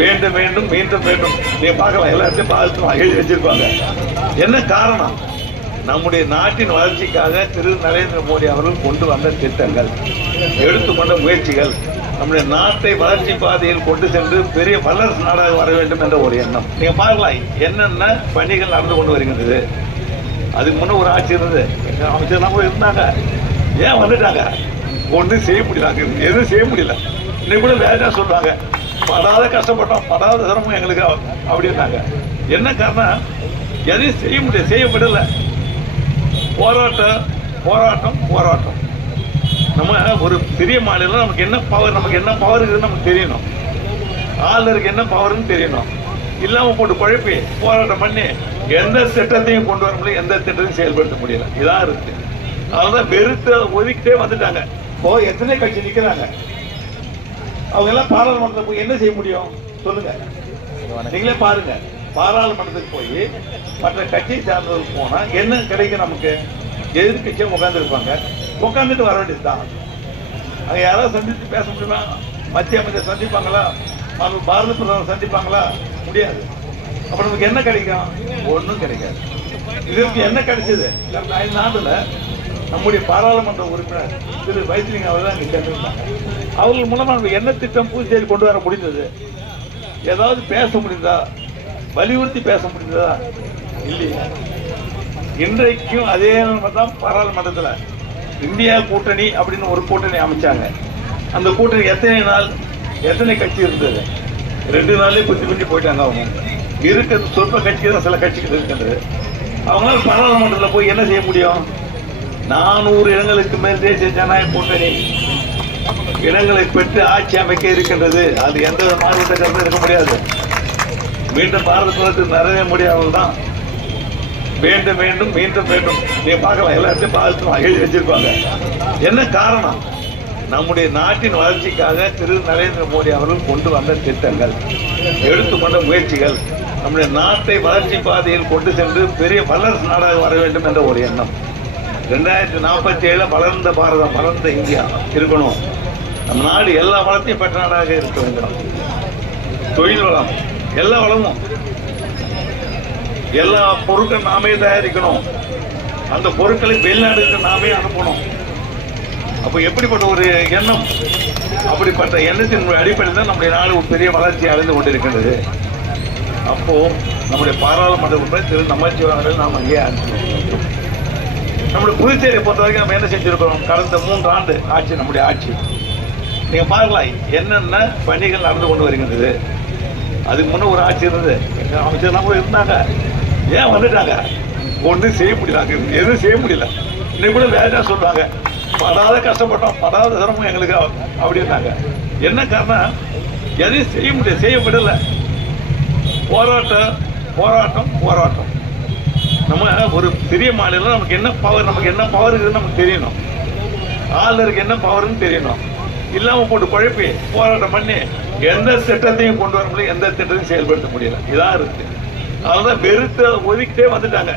வேண்டும் வேண்டும் மீண்டும் வேண்டும் நீங்க பார்க்கலாம் எல்லாத்தையும் பார்த்து எழுதி வச்சிருப்பாங்க. என்ன காரணம்? நம்முடைய நாட்டின் வளர்ச்சிக்காக திரு. நரேந்திர மோடி அவர்கள் கொண்டு வந்த திட்டங்கள் எடுத்துக்கொண்ட முயற்சிகள் நம்முடைய நாட்டை வளர்ச்சி பாதையில் கொண்டு சென்று பெரிய வல்லரசு நாடாக வர வேண்டும் என்ற ஒரு எண்ணம். நீங்க பார்க்கலாம் என்னென்ன பணிகள் நடந்து கொண்டு வருகின்றது. அதுக்கு முன்ன ஒரு ஆட்சி இருந்தது. எங்க அமைச்சர்லாம் கூட இருந்தாங்க. ஏன் வந்துட்டாங்க? ஒன்றும் செய்ய முடியல எதுவும் செய்ய முடியல. இன்னைக்கு கூட வேற சொல்றாங்க. படாத கஷ்டப்பட்டோம் படாத சிரமம் எங்களுக்கு அப்படின்னாங்க. என்ன காரணம்? எதையும் செய்ய முடியாது செய்ய முடியல போராட்டம் போராட்டம் போராட்டம். நம்ம ஒரு பெரிய மாநிலம் நமக்கு என்ன பவர் நமக்கு என்ன பவர் இருக்குதுன்னு நமக்கு தெரியணும். ஆளுநருக்கு என்ன பவர்னு தெரியணும். இல்லாமல் போட்டு குழப்பி போராட்டம் பண்ணி எந்த திட்டத்தையும் கொண்டு வர முடியல எந்த திட்டத்தையும் செயல்படுத்த முடியல. இதான் இருக்கு. அதனாலதான் வெறுத்த ஒதுக்கிட்டே வந்துட்டாங்க. இப்போ எத்தனை கட்சி நிக்கிறாங்க? அவங்க எல்லாம் பாராளுமன்றத்தில் போய் என்ன செய்ய முடியும்? சொல்லுங்க. நீங்களே பாருங்க. பாராளுமன்றத்துக்கு போய் மற்ற கட்சியை சார்ந்தவர்கள் போனா என்ன கிடைக்கும் நமக்கு? எதிர்கட்சியா உட்கார்ந்து இருப்பாங்க உட்காந்துட்டு வர வேண்டியதுதான். அங்க யாராவது சந்தித்து பேச முடியுமா? மத்திய அமைச்சர் சந்திப்பாங்களா? பாரத பிரதமர் சந்திப்பாங்களா? முடியாது. அப்ப நமக்கு என்ன கிடைக்கும்? ஒண்ணும் கிடைக்காது. இதற்கு என்ன கிடைச்சது? ஆண்டுல நம்முடைய பாராளுமன்ற உறுப்பினர் திரு வைத்திலிங்க அவர் தான் இங்க அவர்கள் மூலமா நம்ம என்ன திட்டம் புதுச்சேரி கொண்டு வர முடிந்தது? ஏதாவது பேச முடிந்ததா? வலியுறுத்தி பேச முடிந்ததா? இல்லையா? இன்றைக்கும் அதே தான் பாராளுமன்றத்தில். இந்தியா கூட்டணி அப்படின்னு ஒரு கூட்டணி அமைச்சாங்க. அந்த கூட்டணி எத்தனை நாள் எத்தனை கட்சி இருந்தது? ரெண்டு நாளே குத்தி குத்தி போயிட்டாங்க அவங்க. இருக்கிறது சொற்ப கட்சி தான் சில கட்சிகள் இருக்கின்றது. அவங்களால பாராளுமன்றத்தில் போய் என்ன செய்ய முடியும்? நானூறு இடங்களுக்கு மேல் தேசிய ஜனநாயக கூட்டணி இடங்களை பெற்று ஆட்சி அமைக்க இருக்கின்றது. அது எந்த மாறுபட்ட கருத்தும் இருக்க முடியாது. மீண்டும் பாரத பிரதமர் நரேந்திர மோடி அவர்கள் தான் வேண்டும் வேண்டும் மீண்டும் வேண்டும். நீ பார்க்கலாம் எல்லாத்தையும் பார்த்து எழுதி வச்சிருப்பாங்க என்ன காரணம்? நம்முடைய நாட்டின் வளர்ச்சிக்காக திரு நரேந்திர மோடி அவர்கள் கொண்டு வந்த திட்டங்கள் எடுத்துக்கொண்ட முயற்சிகள் நம்முடைய நாட்டை வளர்ச்சி பாதையில் கொண்டு சென்று பெரிய வல்லரசு நாடாக வர வேண்டும் என்ற ஒரு எண்ணம். ரெண்டாயிரத்தி நாற்பத்தி ஏழுல வளர்ந்த பாரதம் வளர்ந்த இந்தியா. இருக்கணும். நம்ம நாடு எல்லா வளத்தையும் பெற்ற நாடாக இருக்க வேண்டும். தொழில் வளம். எல்லா வளமும். எல்லா பொருட்களும் நாமே தயாரிக்கணும். அந்த பொருட்களை வெளிநாடுக்கு நாமே அனுப்பணும். அப்போ எப்படிப்பட்ட ஒரு எண்ணம்? அப்படிப்பட்ட எண்ணத்தின் அடிப்படையில் தான் நம்முடைய நாடு ஒரு பெரிய வளர்ச்சி அடைந்து கொண்டிருக்கின்றது. அப்போ நம்முடைய பாராளுமன்ற உறுப்பினர் திரு. நமச்சிவாயன் நாம் அங்கேயே அனுப்பிச்சிருக்கோம் நம்முடைய புதுச்சேரியை பொறுத்த வரைக்கும் நம்ம என்ன செஞ்சுருக்கிறோம்? கடந்த மூன்று ஆண்டு ஆட்சி நம்முடைய ஆட்சி. நீங்கள் பார்க்கலாம் என்னென்ன பணிகள் நடந்து கொண்டு வருகின்றது. அதுக்கு முன்னே ஒரு ஆட்சி இருந்தது. எங்கள் அமைச்சர்லாம் கூட இருந்தாங்க. ஏன் வந்துட்டாங்க? ஒன்றும் செய்ய முடியல. எதுவும் செய்ய முடியல. இன்னைக்கு கூட வேற சொல்றாங்க? படாத கஷ்டப்பட்டோம். படாத சிரமம் எங்களுக்கு அப்படின்னாங்க. என்ன காரணம்? எதையும் செய்ய முடியாது செய்ய முடியல போராட்டம் போராட்டம் போராட்டம். நம்ம ஒரு பெரிய மாநிலம் நமக்கு என்ன பவர் நமக்கு என்ன பவர் இருக்குன்னு நமக்கு தெரியணும். ஆளுநருக்கு என்ன பவர்னு தெரியணும். இல்லாமல் போட்டு குழப்பி போராட்டம் பண்ணி எந்த திட்டத்தையும் கொண்டு வர முடியல எந்த திட்டத்தையும் செயல்படுத்த முடியல. இதான் இருக்கு. அதனால வெறுத்து ஒதுக்கிட்டே வந்துட்டாங்க.